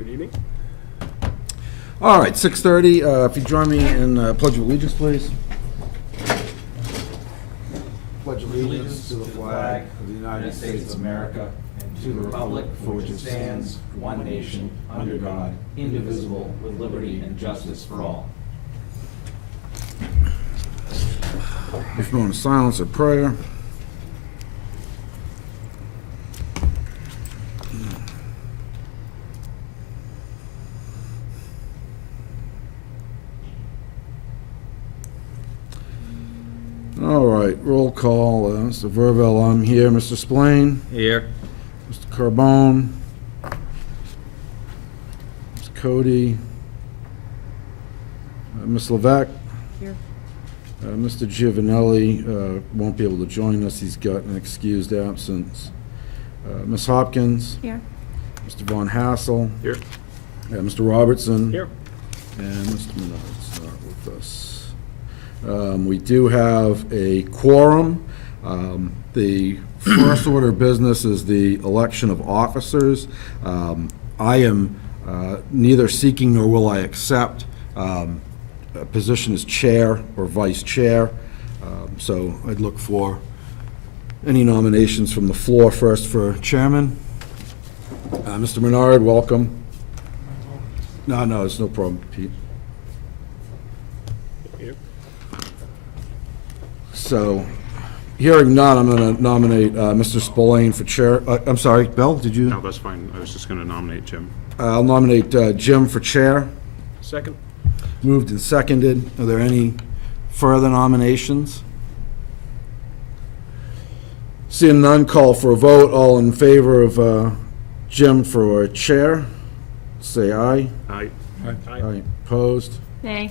Good evening. All right, 6:30. If you join me in Pledge of Allegiance, please. Pledge allegiance to the flag of the United States of America and to the republic for which it stands, one nation, under God, indivisible, with liberty and justice for all. If you want to silence or prayer. All right, roll call. Mr. Verville, I'm here. Mr. Splain? Here. Mr. Carbone? Ms. Cody? Ms. Levesque? Here. Mr. Giovanelli won't be able to join us. He's got an excused absence. Ms. Hopkins? Here. Mr. Von Hassel? Here. Mr. Robertson? Here. And Mr. Menard's not with us. We do have a quorum. The first order of business is the election of officers. I am neither seeking nor will I accept a position as chair or vice chair. So I'd look for any nominations from the floor first for chairman. Mr. Menard, welcome. No, it's no problem, Pete. Here. So, hearing none, I'm going to nominate Mr. Spillane for chair. I'm sorry, Bill, did you? No, that's fine. I was just going to nominate Jim. I'll nominate Jim for chair. Second. Moved and seconded. Are there any further nominations? Seeing none, call for a vote. All in favor of Jim for chair, say aye. Aye. Aye. Opposed? Nay.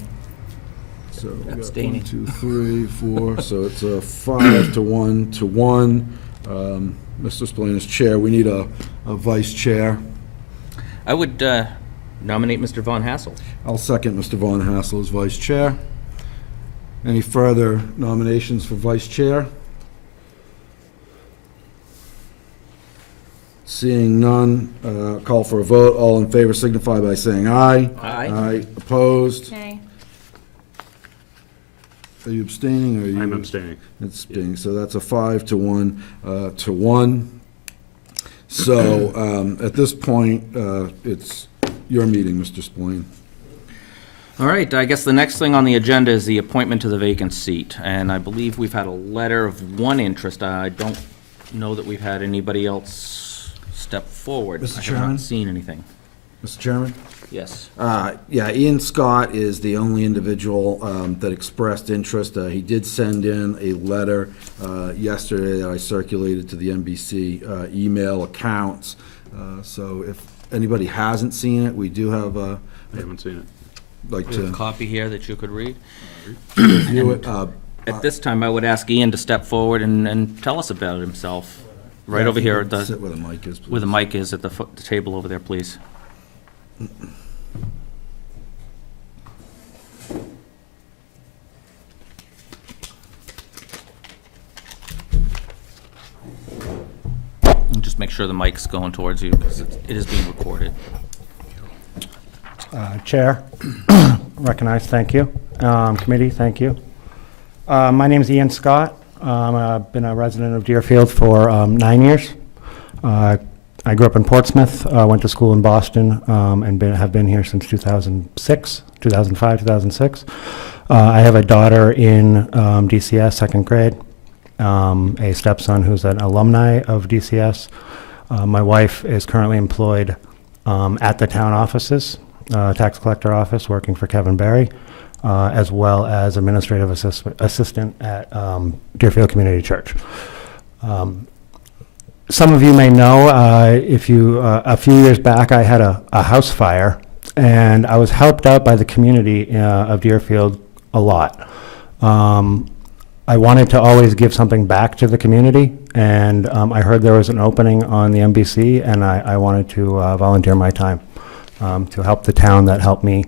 So we got Abstaining. 1, 2, 3, 4. So it's a 5 to 1 to 1. Mr. Spillane is chair. We need a vice chair. I would nominate Mr. Von Hassel. I'll second Mr. Von Hassel as vice chair. Any further nominations for vice chair? Seeing none, call for a vote. All in favor signify by saying aye. Aye. Aye. Opposed? Nay. Are you abstaining or are you? I'm abstaining. Abstaining, so that's a 5 to 1 to 1. So, at this point, it's your meeting, Mr. Spillane. All right, I guess the next thing on the agenda is the appointment to the vacant seat, and I believe we've had a letter of one interest. I don't know that we've had anybody else step forward. Mr. I have Chairman? not seen anything. Mr. Chairman? Yes. Yeah, Ian Scott is the only individual that expressed interest. He did send in a letter yesterday that I circulated to the NBC email accounts. So if anybody hasn't seen it, we do have I haven't seen it. like We have a to copy here that you could read. review it. At this time, I would ask Ian to step forward and tell us about himself. Right over here at Sit the, where the mic is, please. where the mic is at the the table over there, please. And just make sure the mic's going towards you, because it is being recorded. Chair, recognize, thank you. Committee, thank you. My name's Ian Scott. I've been a resident of Deerfield for 9 years. I grew up in Portsmouth, went to school in Boston, and have been here since 2006, 2005, 2006. I have a daughter in DCS, second grade, a stepson who's an alumni of DCS. My wife is currently employed at the town offices, tax collector office, working for Kevin Barry, as well as administrative assistant at Deerfield Community Church. Some of you may know, a few years back, I had a house fire, and I was helped out by the community of Deerfield a lot. I wanted to always give something back to the community, and I heard there was an opening on the NBC, and I wanted to volunteer my time to help the town that helped me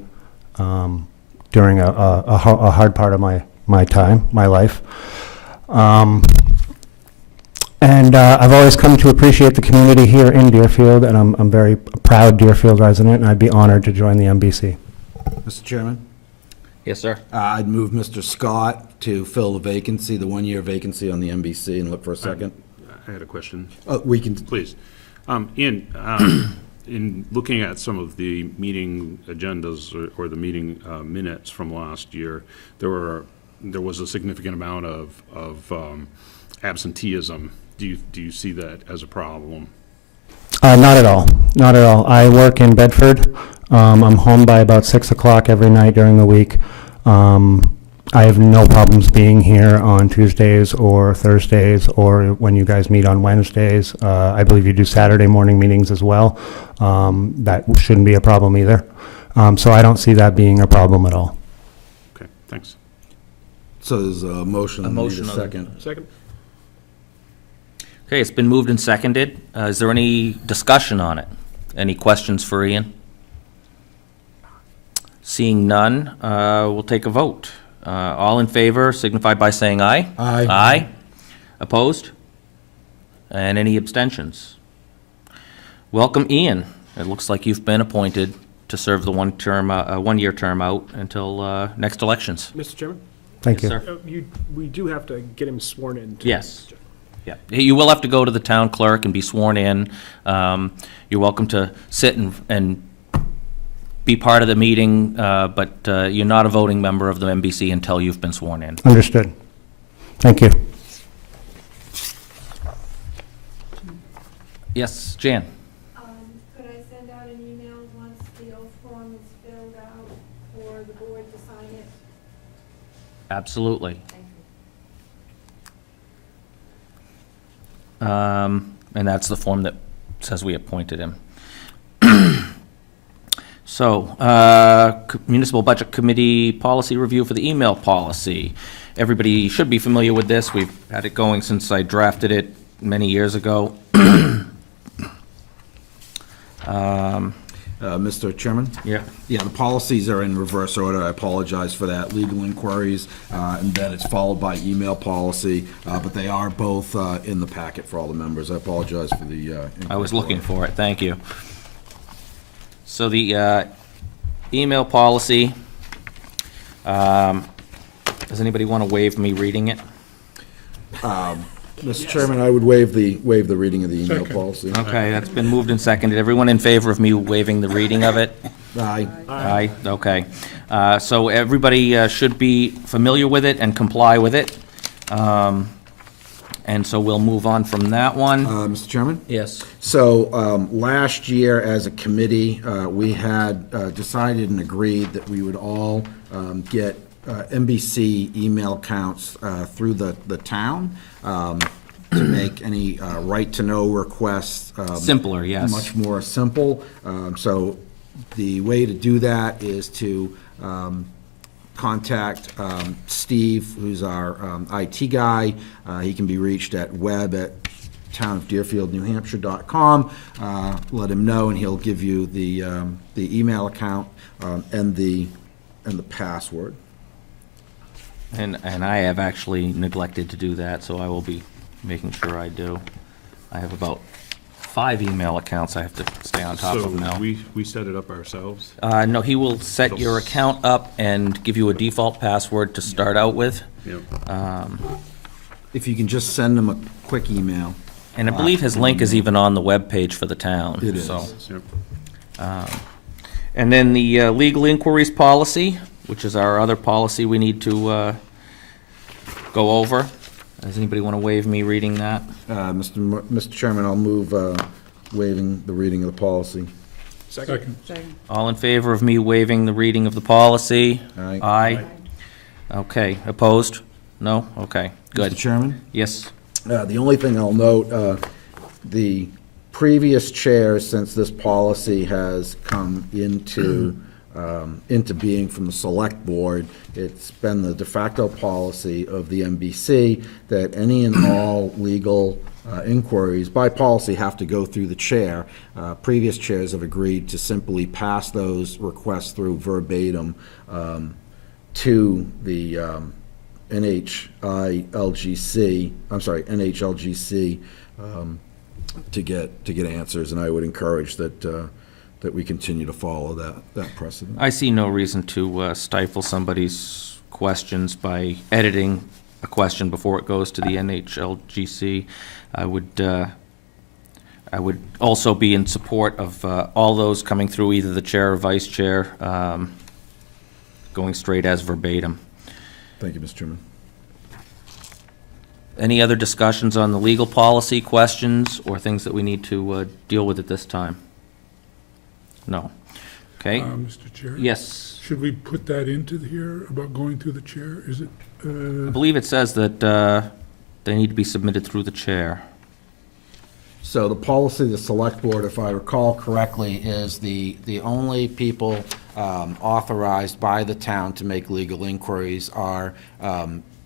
during a hard part of my life. And I've always come to appreciate the community here in Deerfield, and I'm very proud Deerfield resident, and I'd be honored to join the MBC. Mr. Chairman, Yes, sir. I'd move Mr. Scott to fill the vacancy, the one-year vacancy on the NBC, and look for a second. I had a question, We can, please. Ian, in looking at some of the meeting agendas or the meeting minutes from last year, there was a significant amount of absenteeism. Do you see that as a problem? Not at all. Not at all. I work in Bedford. I'm home by about 6 o'clock every night during the week. I have no problems being here on Tuesdays or Thursdays or when you guys meet on Wednesdays. I believe you do Saturday morning meetings as well. That shouldn't be a problem either. So I don't see that being a problem at all. Okay, thanks. so there's a motion, A need motion a on- second. Second? Okay, it's been moved and seconded. Is there any discussion on it? Any questions for Ian? Seeing none, we'll take a vote. All in favor signify by saying aye. Aye. Aye. Opposed? And any abstentions? Welcome, Ian. It looks like you've been appointed to serve the one-year term out until next elections. Mr. Chairman, Thank Yes, you. sir. we do have to get him sworn in. Yes. Yeah, you will have to go to the town clerk and be sworn in. You're welcome to sit and be part of the meeting, but you're not a voting member of the MBC until you've been sworn in. Understood. Thank you. Yes, Jan? Could I send out an email once the oath form is filled out for the board to sign it? Absolutely. Thank you. And that's the form that says we appointed him. So, Municipal Budget Committee policy review for the email policy. Everybody should be familiar with this. We've had it going since I drafted it many years ago. Mr. Chairman? Yeah. Yeah, the policies are in reverse order. I apologize for that. Legal inquiries, and then it's followed by email policy, but they are both in the packet for all the members. I apologize for the. I was looking for it, thank you. So the email policy, does anybody want to waive me reading it? Mr. Chairman, I would waive the reading of the email policy. Okay, that's been moved and seconded. Everyone in favor of me waiving the reading of it? Aye. Aye, okay. So everybody should be familiar with it and comply with it. And so we'll move on from that one. Mr. Chairman? Yes. So, last year, as a committee, we had decided and agreed that we would all get NBC email accounts through the town to make any right-to-know requests. Simpler, yes. Much more simple. So the way to do that is to contact Steve, who's our IT guy. He can be reached at web@townofdeerfieldnewhampshire.com. Let him know, and he'll give you the email account and the password. And I have actually neglected to do that, so I will be making sure I do. I have about 5 email accounts I have to stay on top of now. So we set it up ourselves? No, he will set your account up and give you a default password to start out with. Yep. If you can just send him a quick email. And I believe his link is even on the webpage for the town. It is. So. Yep. And then the legal inquiries policy, which is our other policy we need to go over. Does anybody want to waive me reading that? Mr. Chairman, I'll move waiving the reading of the policy. Second. All in favor of me waiving the reading of the policy? Aye. Aye. Okay, opposed? No? Okay, good. Mr. Chairman? Yes, The only thing I'll note, the previous chairs, since this policy has come into being from the select board, it's been the de facto policy of the MBC that any and all legal inquiries by policy have to go through the chair. Previous chairs have agreed to simply pass those requests through verbatim to the NHLGC, to get answers, and I would encourage that we continue to follow that precedent. I see no reason to stifle somebody's questions by editing a question before it goes to the NHLGC. I would also be in support of all those coming through either the chair or vice chair, going straight as verbatim. Thank you, Mr. Chairman. Any other discussions on the legal policy questions or things that we need to deal with at this time? No. Okay. Mr. Chair? Yes. Should we put that into here about going through the chair? Is it, I believe it says that they need to be submitted through the chair. So the policy of the select board, if I recall correctly, is the only people authorized by the town to make legal inquiries are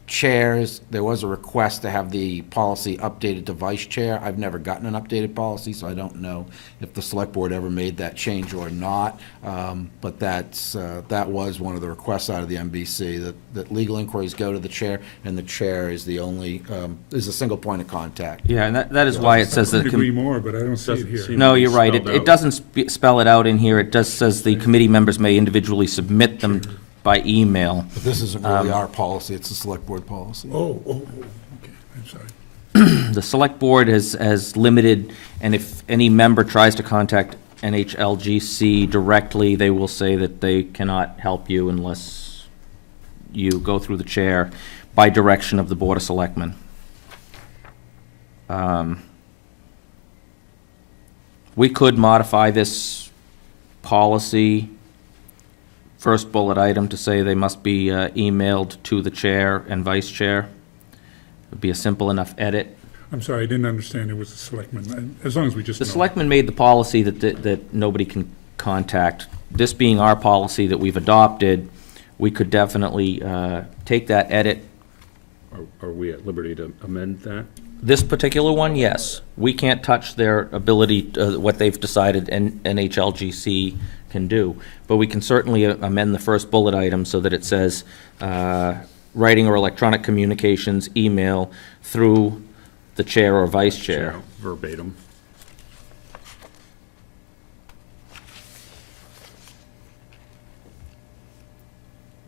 chairs. There was a request to have the policy updated to vice chair. I've never gotten an updated policy, so I don't know if the select board ever made that change or not. But that was one of the requests out of the MBC, that legal inquiries go to the chair, and the chair is the only, is a single point of contact. Yeah, and that is why it says I that. couldn't agree more, but I don't see it Doesn't here. seem- No, you're right. Spelled It out. doesn't spell it out in here. It just says the committee members may individually submit them by email. But this isn't really our policy, it's the select board policy. Oh, okay, I'm sorry. The select board has limited, and if any member tries to contact NHLGC directly, they will say that they cannot help you unless you go through the chair by direction of the Board of Selectmen. We could modify this policy, first bullet item, to say they must be emailed to the chair and vice chair. Would be a simple enough edit. I'm sorry, I didn't understand it was the selectmen, as long as we just The know. selectmen made the policy that nobody can contact. This being our policy that we've adopted, we could definitely take that edit. Are we at liberty to amend that? This particular one, yes. We can't touch their ability, what they've decided NHLGC can do. But we can certainly amend the first bullet item so that it says, writing or electronic communications, email, through the chair or vice chair. Verbatim.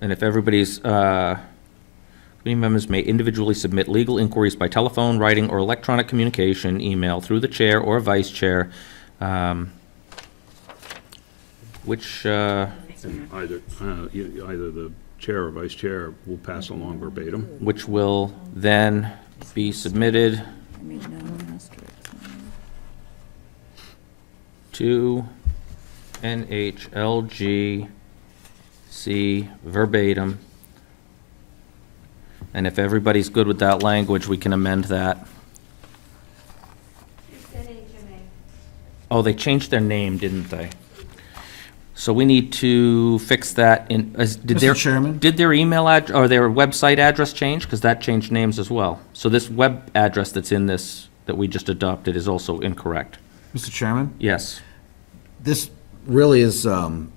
And if everybody's, committee members may individually submit legal inquiries by telephone, writing, or electronic communication, email, through the chair or vice chair, which, And either the chair or vice chair will pass along verbatim. which will then be submitted to NHLGC verbatim. And if everybody's good with that language, we can amend that. It's NHMA. Oh, they changed their name, didn't they? So we need to fix that in, did their... Mr. Chairman? Did their email or their website address change? Because that changed names as well. So this web address that's in this, that we just adopted, is also incorrect. Mr. Chairman? Yes. This really is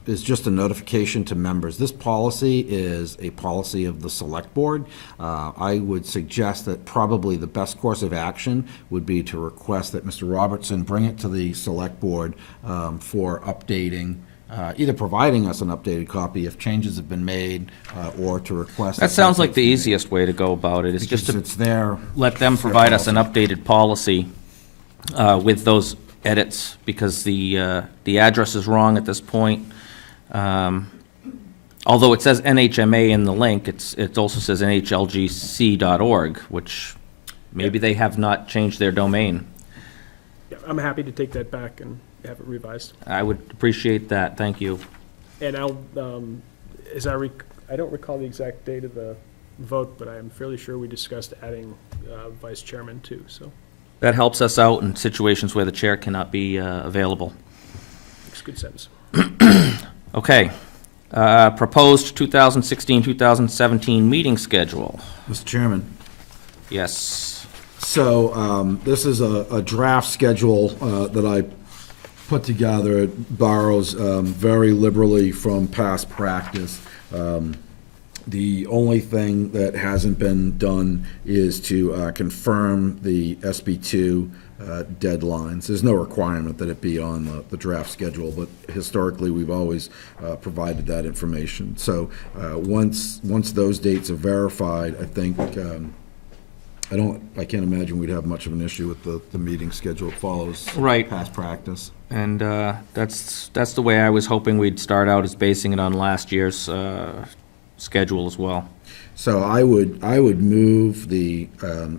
just a notification to members. This policy is a policy of the select board. I would suggest that probably the best course of action would be to request that Mr. Robertson bring it to the select board for updating, either providing us an updated copy if changes have been made, or to request. That sounds like the easiest way to go about it, is just Because to it's there. let them provide us an updated policy with those edits, because the address is wrong at this point. Although it says NHMA in the link, it also says nhlgc.org, which maybe they have not changed their domain. Yeah, I'm happy to take that back and have it revised. I would appreciate that, thank you. And I'll, I don't recall the exact date of the vote, but I am fairly sure we discussed adding vice chairman too, so That helps us out in situations where the chair cannot be available. makes good sense. Okay. Proposed 2016-2017 meeting schedule. Mr. Chairman? Yes. So this is a draft schedule that I put together. It borrows very liberally from past practice. The only thing that hasn't been done is to confirm the SB2 deadlines. There's no requirement that it be on the draft schedule, but historically, we've always provided that information. So once those dates are verified, I think, I can't imagine we'd have much of an issue with the meeting schedule. It follows Right. past practice. And that's the way I was hoping we'd start out, is basing it on last year's schedule as well. So I would move the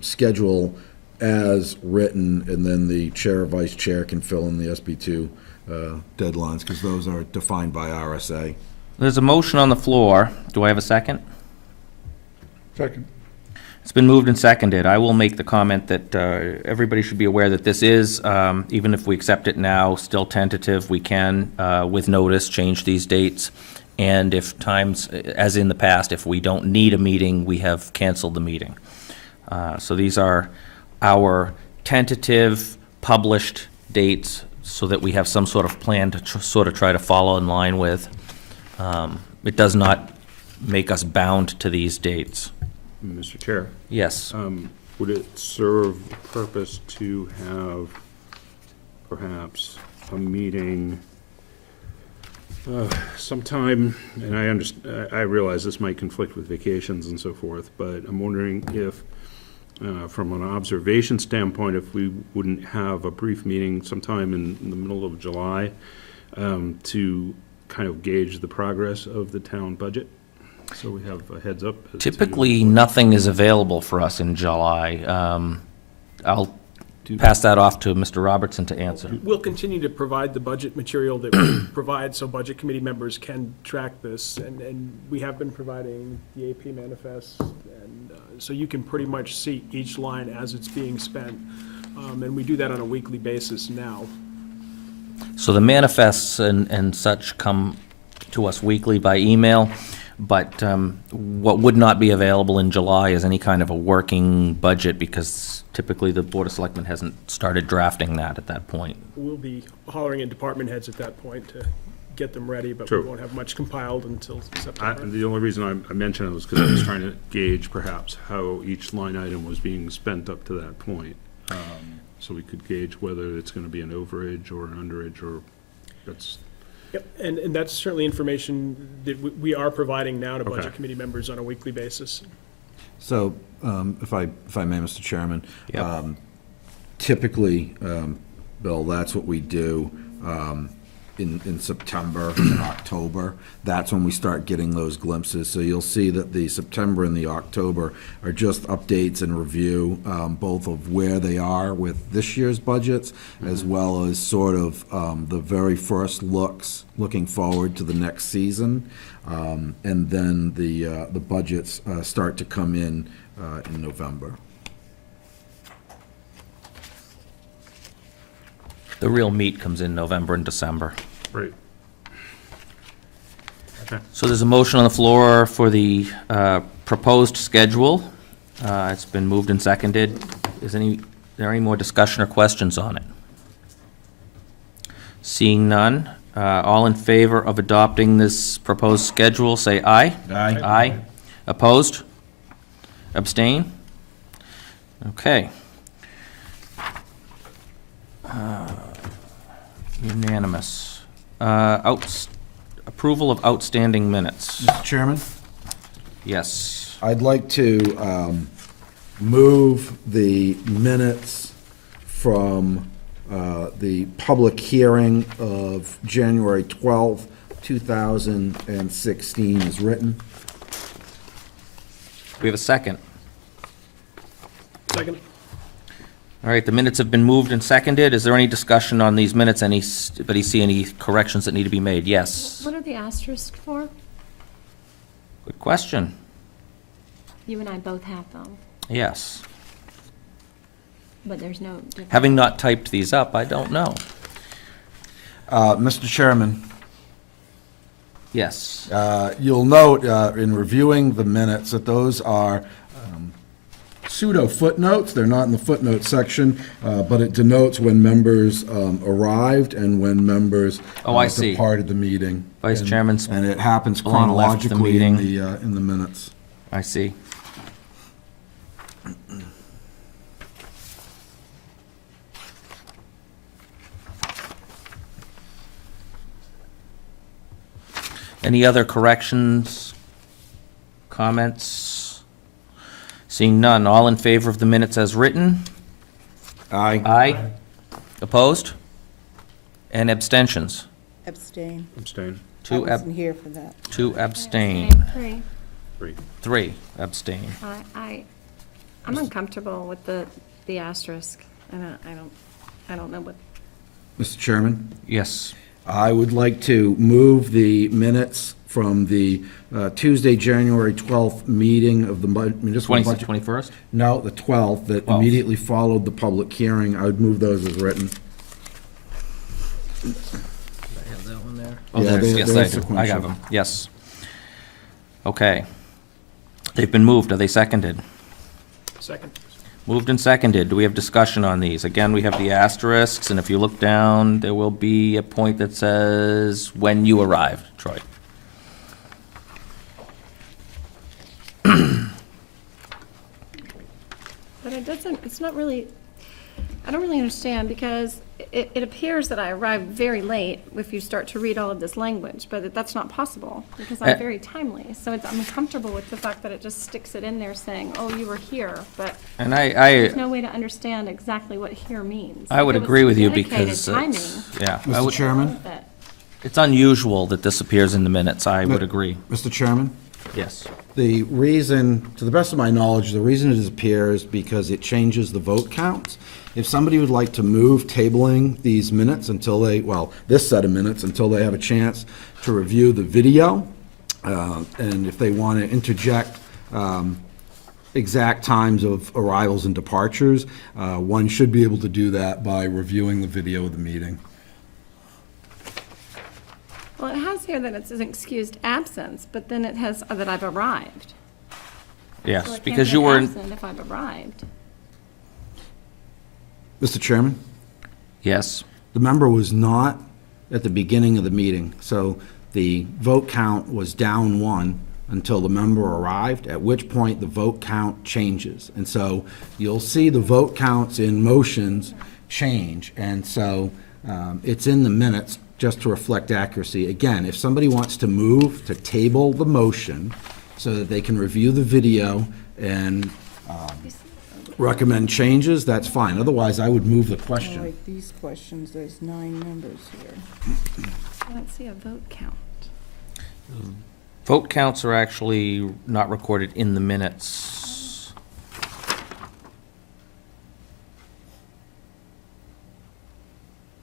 schedule as written, and then the chair or vice chair can fill in the SB2 deadlines, because those are defined by RSA. There's a motion on the floor. Do I have a second? Second. It's been moved and seconded. I will make the comment that everybody should be aware that this is, even if we accept it now, still tentative. We can, with notice, change these dates. And if times, as in the past, if we don't need a meeting, we have canceled the meeting. So these are our tentative, published dates, so that we have some sort of plan to sort of try to follow in line with. It does not make us bound to these dates. Mr. Chair, Yes. would it serve a purpose to have perhaps a meeting sometime, and I realize this might conflict with vacations and so forth, but I'm wondering if, from an observation standpoint, if we wouldn't have a brief meeting sometime in the middle of July to kind of gauge the progress of the town budget? So we have a heads up. as to- Typically, nothing is available for us in July. I'll pass that off to Mr. Robertson to answer. We'll continue to provide the budget material that we provide so budget committee members can track this. And we have been providing the AP manifests. And so you can pretty much see each line as it's being spent. And we do that on a weekly basis now. So the manifests and such come to us weekly by email, but what would not be available in July is any kind of a working budget, because typically the Board of Selectmen hasn't started drafting that at that point. We'll be hollering at department heads at that point to get them ready, but we True. won't have much compiled until September. The only reason I mentioned it was because I was trying to gauge perhaps how each line item was being spent up to that point. So we could gauge whether it's going to be an overage or an underage, or that's, Yep, and that's certainly information that we are providing now to Okay. budget committee members on a weekly basis. So, if I may, Mr. Chairman. Yep. Typically, Bill, that's what we do in September and October. That's when we start getting those glimpses. So you'll see that the September and the October are just updates and review, both of where they are with this year's budgets, as well as sort of the very first looking forward to the next season. And then the budgets start to come in November. The real meat comes in November and December. right. So there's a motion on the floor for the proposed schedule. It's been moved and seconded. Is there any more discussion or questions on it? Seeing none, all in favor of adopting this proposed schedule, say aye. Aye. Aye. Opposed? Abstain? Okay. Unanimous. Approval of outstanding minutes. Mr. Chairman? Yes. I'd like to move the minutes from the public hearing of January 12th, 2016 as written. We have a second. Second? All right, the minutes have been moved and seconded. Is there any discussion on these minutes? Anybody see any corrections that need to be made? Yes. What are the asterisks for? Good question. You and I both have them, Yes. but there's no difference. Having not typed these up, I don't know. Mr. Chairman, Yes. you'll note in reviewing the minutes that those are pseudo footnotes. They're not in the footnote section, but it denotes when members arrived and when members Oh, I see. departed the meeting. Vice And- Chairman And it happens Spillane left the chronologically meeting. in the minutes. I see. Any other corrections, comments? Seeing none, all in favor of the minutes as written? Aye. Aye. Opposed? And abstentions? Abstain. Abstain. I wasn't here for that. Two abstain. Three. 3. 3 abstain. I'm uncomfortable with the asterisk, and I don't know what, Mr. Chairman? Yes. I would like to move the minutes from the Tuesday, January 12th meeting of the municipal 20th, budget. 21st? No, the 12th, that 12th. immediately followed the public hearing. I would move those as written. Oh, Yeah, there's, they- yes, they're I do. I sequential. got them, yes. Okay. They've been moved, are they seconded? Second. Moved and seconded, do we have discussion on these? Again, we have the asterisks, and if you look down, there will be a point that says, when you arrived, Troy. but it doesn't, it's not really, I don't really understand, because it appears that I arrived very late if you start to read all of this language, but that's not possible, because I'm very timely. So I'm uncomfortable with the fact that it just sticks it in there saying, oh, you were here, but And there's I no way to understand exactly what here means. I would If it was agree with you dedicated because timing, it's, yeah. I Mr. would- Chairman? but It's unusual that this appears in the minutes, I would agree. Mr. Chairman? Yes. The reason, to the best of my knowledge, the reason it appears because it changes the vote counts. If somebody would like to move tabling these minutes until they, well, this set of minutes, until they have a chance to review the video, and if they want to interject exact times of arrivals and departures, one should be able to do that by reviewing the video of the meeting. Well, it has here that it's an excused absence, but then it has that I've arrived. So Yes, it can't because be you were, absent if I've arrived. Mr. Chairman? yes. The member was not at the beginning of the meeting, so the vote count was down 1 until the member arrived, at which point the vote count changes. And so you'll see the vote counts in motions change, and so it's in the minutes just to reflect accuracy. Again, if somebody wants to move to table the motion so that they can review the video and recommend changes, that's fine. Otherwise, I would move the All question. right, these questions, there's 9 members here. I don't see a vote count. Vote counts are actually not recorded in the minutes.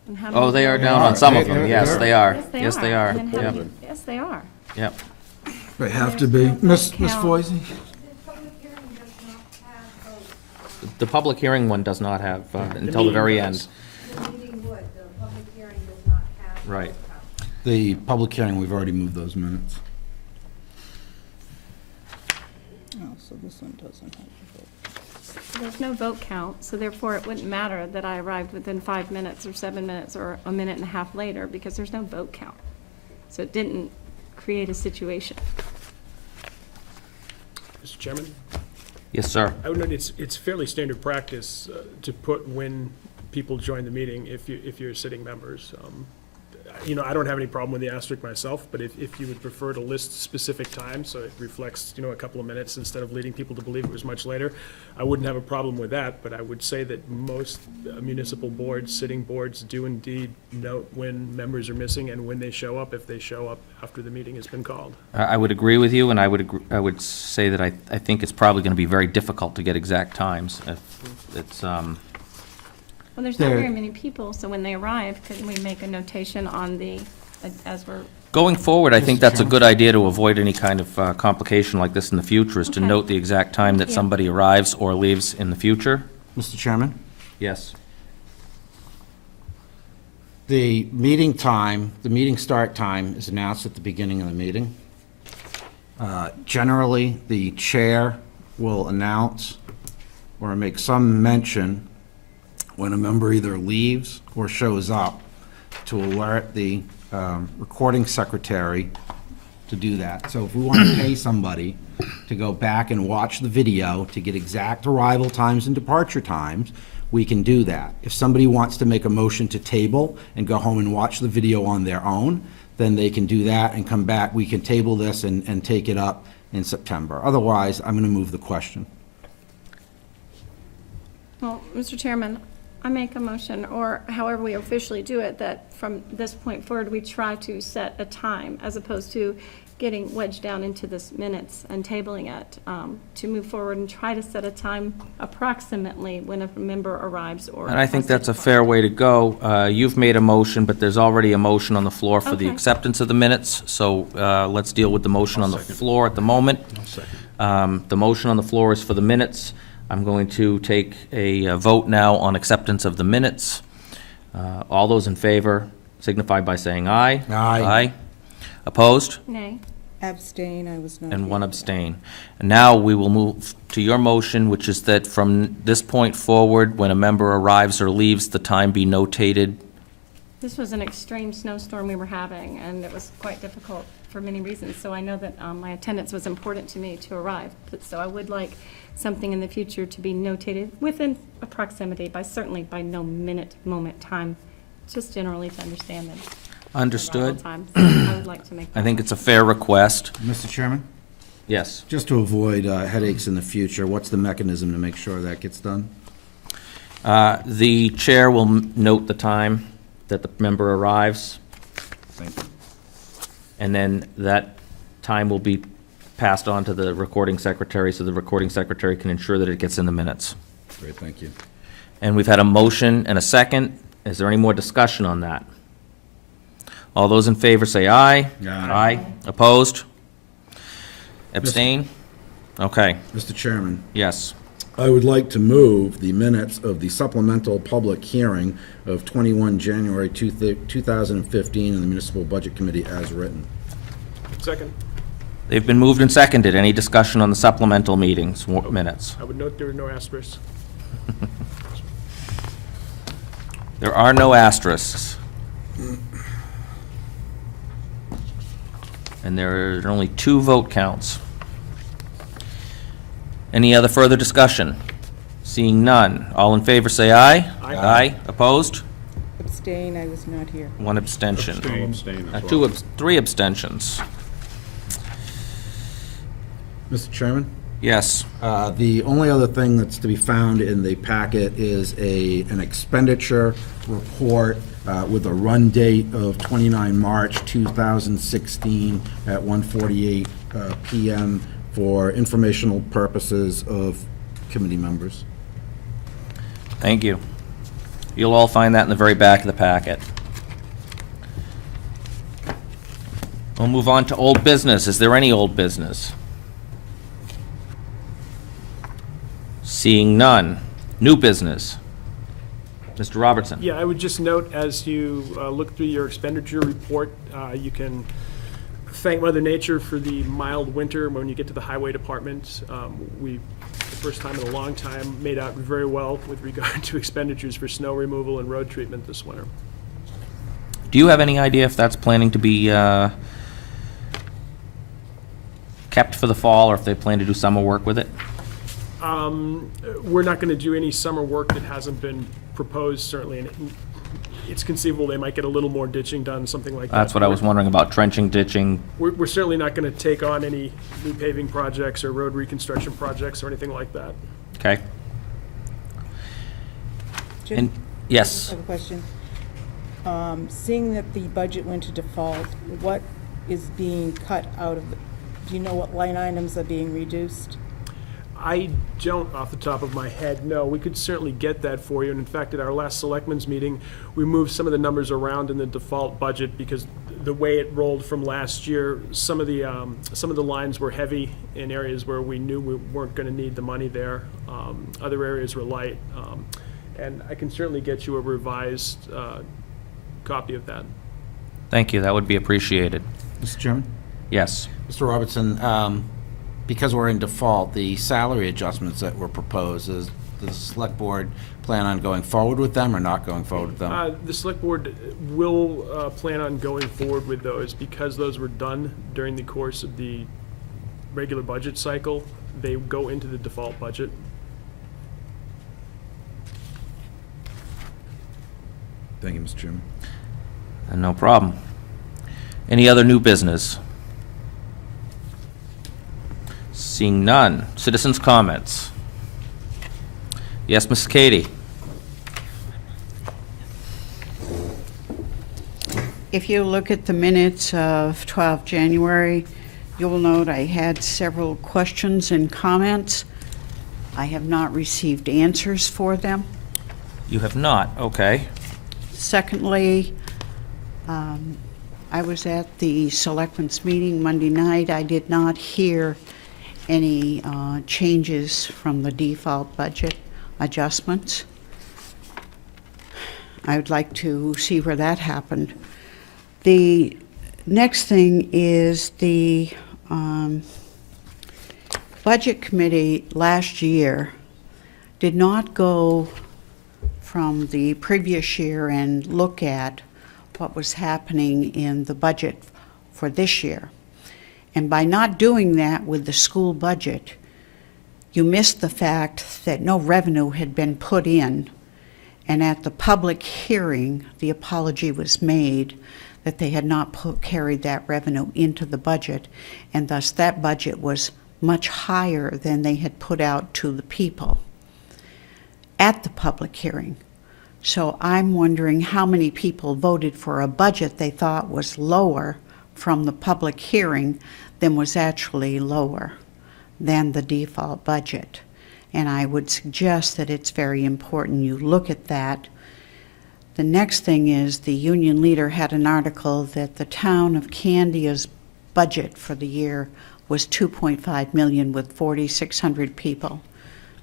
And how Oh, many they are votes? down on some of They- them, they- yes, they are. Yes, they are. Yes, they are. And then how Yep, do you- Yes, they are. yep. They have to There's be. no Miss vote count. Foisey? The public hearing does not have votes. The public hearing one does not have, until the meeting very does. end. The meeting would, the public hearing does not have. vote Right. count. The public hearing, we've already moved those minutes. Oh, so this one doesn't have a vote. There's no vote count, so therefore it wouldn't matter that I arrived within 5 minutes or 7 minutes or a minute and a half later, because there's no vote count. So it didn't create a situation. Mr. Chairman? Yes, sir. I would note it's fairly standard practice to put when people join the meeting if you're sitting members. You know, I don't have any problem with the asterisk myself, but if you would prefer to list specific times, so it reflects, you know, a couple of minutes instead of leading people to believe it was much later, I wouldn't have a problem with that, but I would say that most municipal boards, sitting boards, do indeed note when members are missing and when they show up, if they show up after the meeting has been called. I would agree with you, and I would say that I think it's probably going to be very difficult to get exact times. If it's, Well, there's not There- very many people, so when they arrive, couldn't we make a notation on the, as we're, Going forward, I think that's a good idea to avoid any kind of complication like this in the future, is to Okay. note the exact time that Yeah. somebody arrives or leaves in the future. Mr. Chairman? Yes. The meeting time, the meeting start time is announced at the beginning of the meeting. Generally, the chair will announce or make some mention when a member either leaves or shows up to alert the recording secretary to do that. So if we want to pay somebody to go back and watch the video to get exact arrival times and departure times, we can do that. If somebody wants to make a motion to table and go home and watch the video on their own, then they can do that and come back. We can table this and take it up in September. Otherwise, I'm going to move the question. Well, Mr. Chairman, I make a motion, or however we officially do it, that from this point forward, we try to set a time as opposed to getting wedged down into this minutes and tabling it, to move forward and try to set a time approximately when a member arrives or. And I think has to that's a depart. fair way to go. You've made a motion, but there's already a motion on the floor for the Okay. acceptance of the minutes, so let's deal with the motion on the floor at the moment. The motion on the floor is for the minutes. I'm going to take a vote now on acceptance of the minutes. All those in favor signify by saying aye. Aye. Aye. Opposed? Nay. Abstain, I was not And here. one abstain. And now we will move to your motion, which is that from this point forward, when a member arrives or leaves, the time be notated. This was an extreme snowstorm we were having, and it was quite difficult for many reasons. So I know that my attendance was important to me to arrive. So I would like something in the future to be notated within a proximity, certainly by no minute, moment, time, just generally to understand the Understood. arrival time. So I would like to make that. I think it's a fair request. Mr. Chairman? Yes. Just to avoid headaches in the future, what's the mechanism to make sure that gets done? The chair will note the time that the member arrives, Thank you. and then that time will be passed on to the recording secretary, so the recording secretary can ensure that it gets in the minutes. Great, thank you. And we've had a motion and a second. Is there any more discussion on that? All those in favor say aye. Aye. Aye. Opposed? Abstain? Okay, Mr. Chairman, yes. I would like to move the minutes of the supplemental public hearing of 21 January 2015 in the Municipal Budget Committee as written. Second, They've been moved and seconded. Any discussion on the supplemental meetings, minutes? I would note there are no asterisks. There are no asterisks. And there are only 2 vote counts. Any other further discussion? Seeing none. All in favor, say aye. Aye. Aye. Opposed? Abstain, I was not here. 1 abstention. Abstain as well. 3 abstentions. Mr. Chairman? Yes. The only other thing that's to be found in the packet is an expenditure report with a run date of 29 March 2016 at 1:48 PM for informational purposes of committee members. Thank you. You'll all find that in the very back of the packet. We'll move on to old business. Is there any old business? Seeing none. New business. Mr. Robertson? Yeah, I would just note, as you look through your expenditure report, you can thank Mother Nature for the mild winter. When you get to the highway department, we, the first time in a long time, made out very well with regard to expenditures for snow removal and road treatment this winter. Do you have any idea if that's planning to be kept for the fall, or if they plan to do summer work with it? We're not going to do any summer work that hasn't been proposed, certainly, and it's conceivable they might get a little more ditching done, something like that. That's what I was wondering about, trenching, ditching. We're certainly not going to take on any new paving projects or road reconstruction projects or anything like that. Okay? Jim, And, I yes. have a question. Seeing that the budget went to default, what is being cut out of, do you know what line items are being reduced? I don't, off the top of my head, no. We could certainly get that for you. And in fact, at our last selectmen's meeting, we moved some of the numbers around in the default budget because the way it rolled from last year, some of the lines were heavy in areas where we knew we weren't going to need the money there. Other areas were light. And I can certainly get you a revised copy of that. Thank you, that would be appreciated. Mr. Chairman? Yes. Mr. Robertson, because we're in default, the salary adjustments that were proposed, the select board plan on going forward with them or not going forward with them? The select board will plan on going forward with those because those were done during the course of the regular budget cycle. They go into the default budget. Thank you, Mr. Chairman. No problem. Any other new business? Seeing none. Citizens' comments. Yes, Mrs. Katie? If you look at the minutes of 12 January, you'll note I had several questions and comments. I have not received answers for them. You have not, okay. Secondly, I was at the selectmen's meeting Monday night. I did not hear any changes from the default budget adjustments. I would like to see where that happened. The next thing is the Budget Committee last year did not go from the previous year and look at what was happening in the budget for this year. And by not doing that with the school budget, you missed the fact that no revenue had been put in. And at the public hearing, the apology was made that they had not carried that revenue into the budget, and thus that budget was much higher than they had put out to the people at the public hearing. So I'm wondering how many people voted for a budget they thought was lower from the public hearing than was actually lower than the default budget. And I would suggest that it's very important you look at that. The next thing is the union leader had an article that the town of Candia's budget for the year was 2.5 million with 4,600 people.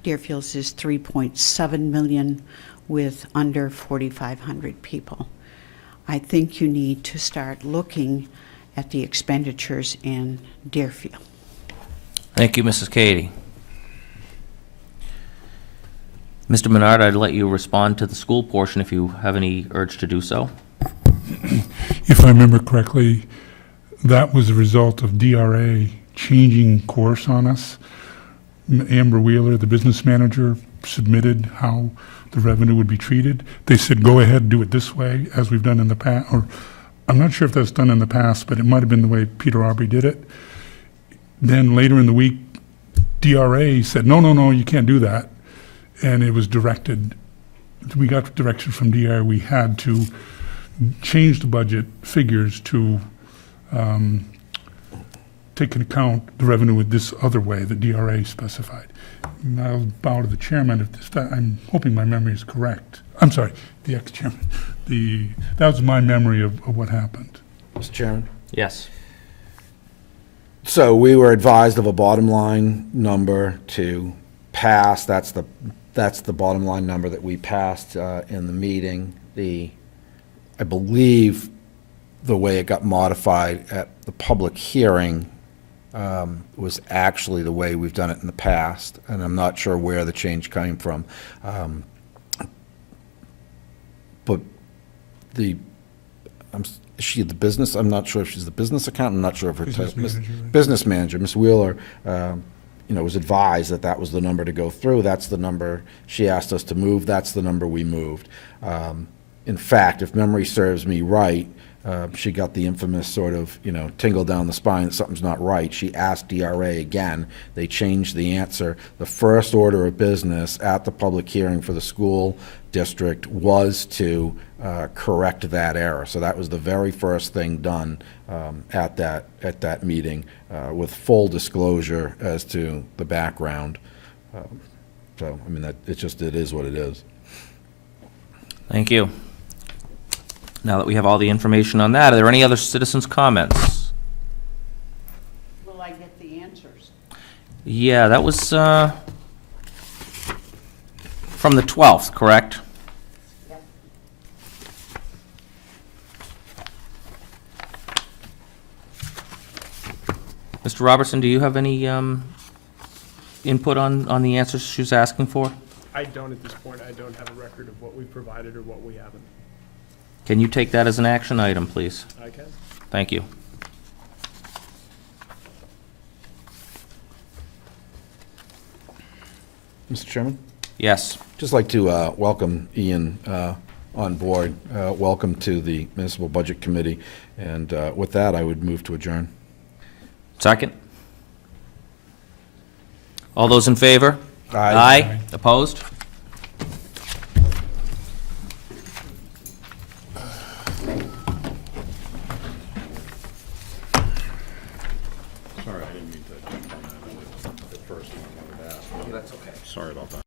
Deerfield's is 3.7 million with under 4,500 people. I think you need to start looking at the expenditures in Deerfield. Thank you, Mrs. Katie. Mr. Menard, I'd let you respond to the school portion if you have any urge to do so. If I remember correctly, that was a result of DRA changing course on us. Amber Wheeler, the business manager, submitted how the revenue would be treated. They said, go ahead, do it this way, as we've done in the past, or I'm not sure if that's done in the past, but it might have been the way Peter Aubrey did it. Then later in the week, DRA said, no, you can't do that. And it was directed, we got direction from DRA, we had to change the budget figures to take into account the revenue with this other way that DRA specified. And I'll bow to the chairman if this, I'm hoping my memory is correct. I'm sorry, the ex-chairman. That was my memory of what happened. Mr. Chairman? Yes. So we were advised of a bottom line number to pass. That's the bottom line number that we passed in the meeting. I believe the way it got modified at the public hearing was actually the way we've done it in the past, and I'm not sure where the change came from. But is she the business? I'm not sure if she's the business accountant. I'm not sure if her Business manager, right? business manager, Ms. Wheeler, was advised that that was the number to go through. That's the number she asked us to move. That's the number we moved. In fact, if memory serves me right, she got the infamous sort of, tingle down the spine that something's not right. She asked DRA again. They changed the answer. The first order of business at the public hearing for the school district was to correct that error. So that was the very first thing done at that meeting with full disclosure as to the background. It is what it is. Thank you. Now that we have all the information on that, are there any other citizens' comments? Will I get the answers? Yeah, that was from the 12th, correct? Yep. Mr. Robertson, do you have any input on the answers she was asking for? I don't at this point. I don't have a record of what we've provided or what we haven't. Can you take that as an action item, please? I can. Thank you. Mr. Chairman? Yes. Just like to welcome Ian on board. Welcome to the Municipal Budget Committee. And with that, I would move to adjourn. Second? All those in favor? Aye. Opposed? Sorry, I didn't mean to jump on that at first. I wanted to ask. That's okay. Sorry about that.